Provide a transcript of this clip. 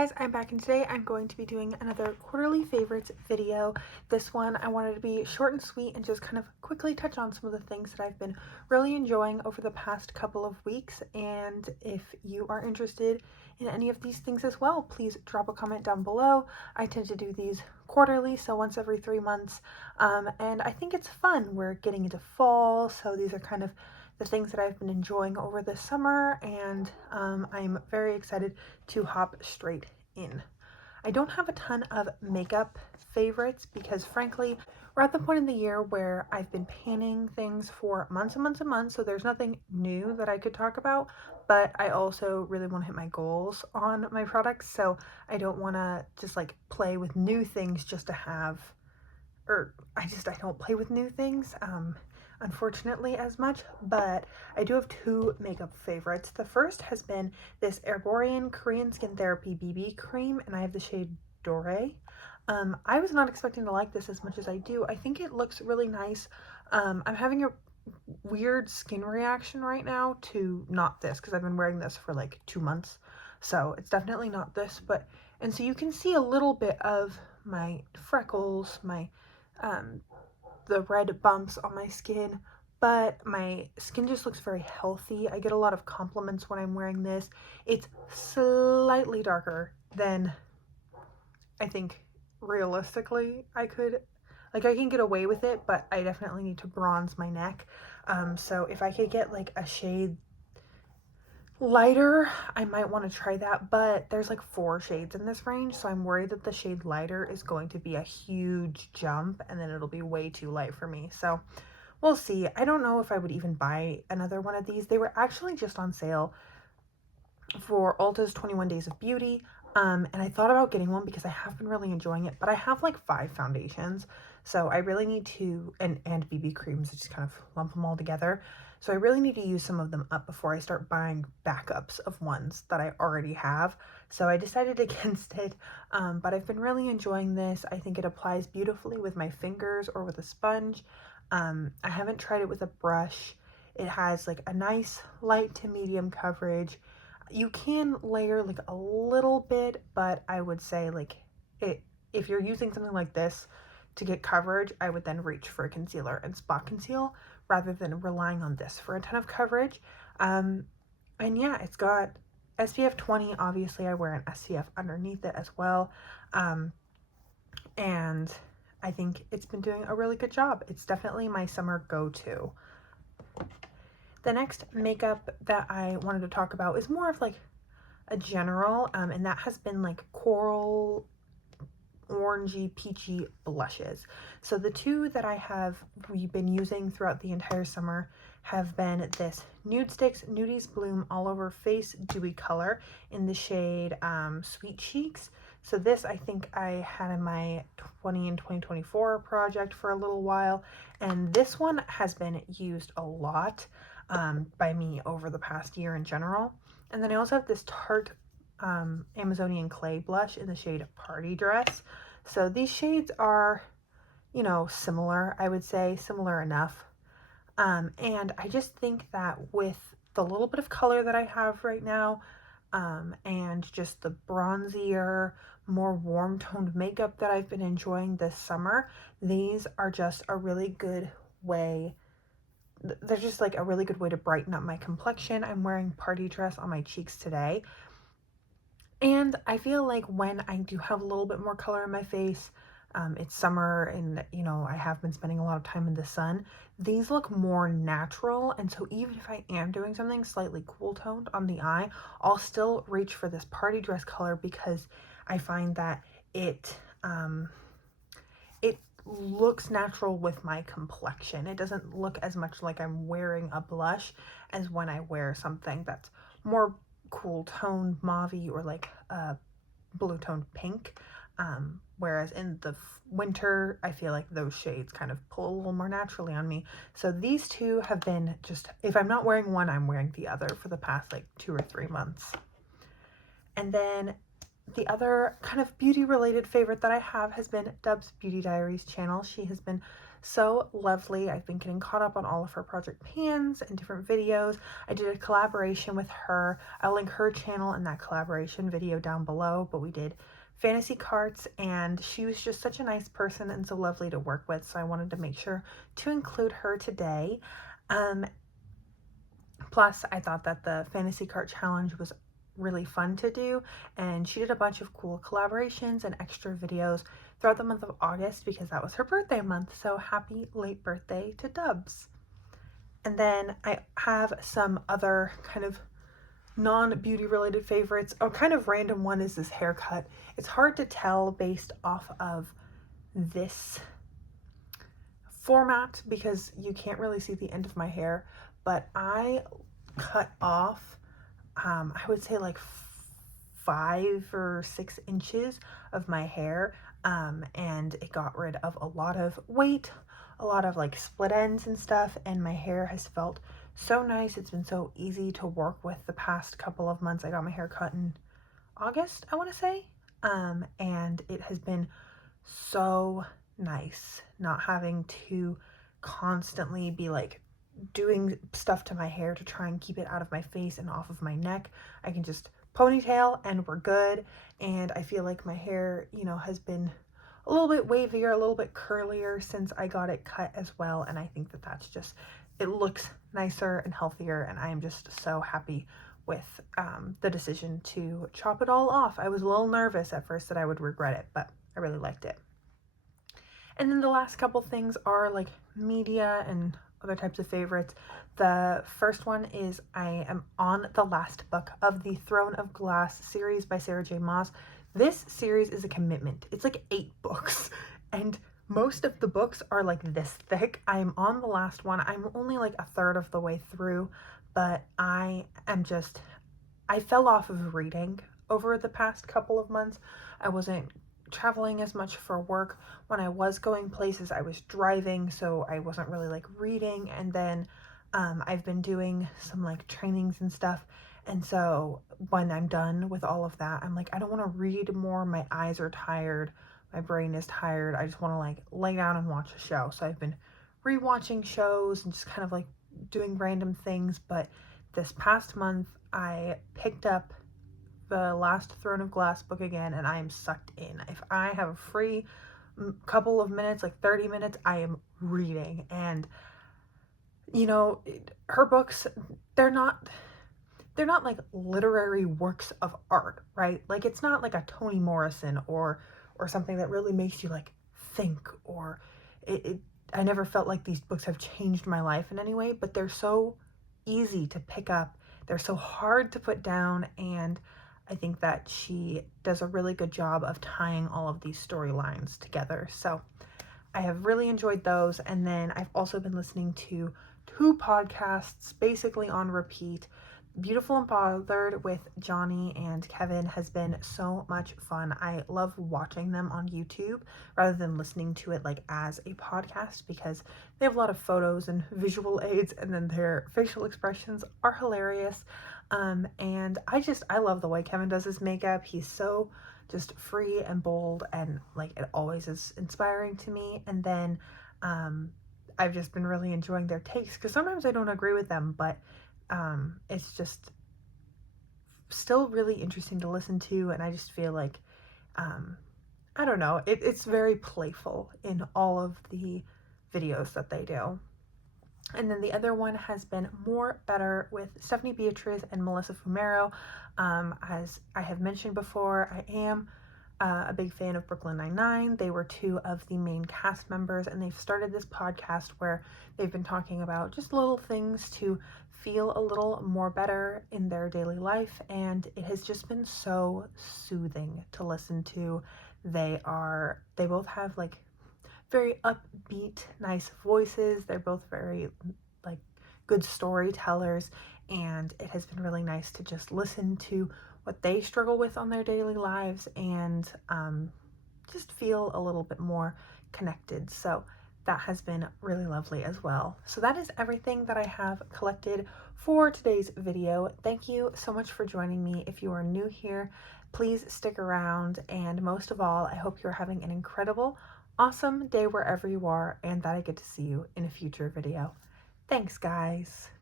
guys, I'm back and today I'm going to be doing another quarterly favorites video. This one I wanted to be short and sweet and just kind of quickly touch on some of the things that I've been really enjoying over the past couple of weeks, and if you are interested in any of these things as well, please drop a comment down below. I tend to do these quarterly, so once every 3 months, and I think it's fun. We're getting into fall, so these are kind of the things that I've been enjoying over the summer, and I'm very excited to hop straight in. I don't have a ton of makeup favorites because frankly, we're at the point in the year where I've been panning things for months and months and months, so there's nothing new that I could talk about, but I also really want to hit my goals on my products, so I don't want to just like play with new things just to have, or I don't play with new things unfortunately as much, but I do have 2 makeup favorites. The first has been this Eroborian Korean Skin Therapy BB Cream, and I have the shade Doré. I was not expecting to like this as much as I do. I think it looks really nice. I'm having a weird skin reaction right now to not this because I've been wearing this for like 2 months, so it's definitely not this, but and so you can see a little bit of my freckles, my the red bumps on my skin, but my skin just looks very healthy. I get a lot of compliments when I'm wearing this. It's slightly darker than I think realistically I could, like I can get away with it, but I definitely need to bronze my neck. So if I could get like a shade lighter, I might want to try that, but there's like 4 shades in this range, so I'm worried that the shade lighter is going to be a huge jump and then it'll be way too light for me, so we'll see. I don't know if I would even buy another one of these. They were actually just on sale for Ulta's 21 Days of Beauty, and I thought about getting one because I have been really enjoying it, but I have like 5 foundations, so I really need to, and BB creams, I just kind of lump them all together. So I really need to use some of them up before I start buying backups of ones that I already have. So I decided against it, but I've been really enjoying this. I think it applies beautifully with my fingers or with a sponge. I haven't tried it with a brush. It has like a nice light to medium coverage. You can layer like a little bit, but I would say like if you're using something like this to get coverage, I would then reach for a concealer and spot conceal rather than relying on this for a ton of coverage. And yeah, it's got SPF 20. Obviously, I wear an SPF underneath it as well. And I think it's been doing a really good job. It's definitely my summer go-to. The next makeup that I wanted to talk about is more of like a general, and that has been like coral orangey peachy blushes. So the 2 that we've been using throughout the entire summer have been this Nude Sticks Nudies Bloom All Over Face Dewy Color in the shade Sweet Cheeks. So this I think I had in my 20 and 2024 project for a little while, and this one has been used a lot by me over the past year in general. And then I also have this Tarte Amazonian Clay blush in the shade Party Dress. So these shades are, you know, similar, I would say, similar enough. And I just think that with the little bit of color that I have right now, and just the bronzier, more warm toned makeup that I've been enjoying this summer, these are just a really good way. They're just like a really good way to brighten up my complexion. I'm wearing Party Dress on my cheeks today. And I feel like when I do have a little bit more color in my face, it's summer and, you know, I have been spending a lot of time in the sun, these look more natural. And so even if I am doing something slightly cool toned on the eye, I'll still reach for this Party Dress color because I find that it looks natural with my complexion. It doesn't look as much like I'm wearing a blush as when I wear something that's more cool toned mauvey or like blue toned pink, whereas in the winter I feel like those shades kind of pull a little more naturally on me. So these 2 have been just, if I'm not wearing one, I'm wearing the other for the past like 2 or 3 months. And then the other kind of beauty related favorite that I have has been Dub's Beauty Diaries channel. She has been so lovely. I've been getting caught up on all of her project pans and different videos. I did a collaboration with her. I'll link her channel and that collaboration video down below, but we did fantasy carts, and she was just such a nice person and so lovely to work with, so I wanted to make sure to include her today. Plus, I thought that the fantasy cart challenge was really fun to do, and she did a bunch of cool collaborations and extra videos throughout the month of August because that was her birthday month, so happy late birthday to Dubs. And then I have some other kind of non-beauty related favorites. A kind of random one is this haircut. It's hard to tell based off of this format because you can't really see the end of my hair, but I cut off I would say like 5 or 6 inches of my hair, and it got rid of a lot of weight, a lot of like split ends and stuff, and my hair has felt so nice. It's been so easy to work with the past couple of months. I got my hair cut in August, I want to say, and it has been so nice not having to constantly be like doing stuff to my hair to try and keep it out of my face and off of my neck. I can just ponytail and we're good. And I feel like my hair, you know, has been a little bit wavier, a little bit curlier since I got it cut as well. And I think that that's just, it looks nicer and healthier. And I am just so happy with the decision to chop it all off. I was a little nervous at first that I would regret it, but I really liked it. And then the last couple things are like media and other types of favorites. The first one is I am on the last book of the Throne of Glass series by Sarah J. Maas. This series is a commitment. It's like 8 books, and most of the books are like this thick. I am on the last one. I'm only like a third of the way through, but I fell off of reading over the past couple of months. I wasn't traveling as much for work. When I was going places, I was driving, so I wasn't really like reading. And then I've been doing some like trainings and stuff, and so when I'm done with all of that, I'm like, I don't want to read more. My eyes are tired, my brain is tired. I just want to like lay down and watch a show. So I've been rewatching shows and just kind of like doing random things. But this past month I picked up the last Throne of Glass book again, and I am sucked in. If I have a free couple of minutes, like 30 minutes, I am reading. And you know, her books, they're not like literary works of art, right? Like it's not like a Toni Morrison or something that really makes you like think, or I never felt like these books have changed my life in any way, but they're so easy to pick up. They're so hard to put down, and I think that she does a really good job of tying all of these storylines together. So I have really enjoyed those. And then I've also been listening to 2 podcasts basically on repeat. Beautiful and Bothered with Johnny and Kevin has been so much fun. I love watching them on YouTube rather than listening to it like as a podcast because they have a lot of photos and visual aids, and then their facial expressions are hilarious. And I love the way Kevin does his makeup. He's so just free and bold, and like it always is inspiring to me. And then I've just been really enjoying their takes because sometimes I don't agree with them, but it's just still really interesting to listen to. And I just feel like I don't know, it's very playful in all of the videos that they do. And then the other one has been More Better with Stephanie Beatriz and Melissa Fumero. As I have mentioned before, I am a big fan of Brooklyn Nine-Nine. They were 2 of the main cast members, and they've started this podcast where they've been talking about just little things to feel a little more better in their daily life, and it has just been so soothing to listen to. They both have like very upbeat, nice voices. They're both very like good storytellers, and it has been really nice to just listen to what they struggle with on their daily lives and just feel a little bit more connected. So that has been really lovely as well. So that is everything that I have collected for today's video. Thank you so much for joining me. If you are new here, please stick around, and most of all, I hope you're having an incredible awesome day wherever you are, and that I get to see you in a future video. Thanks, guys.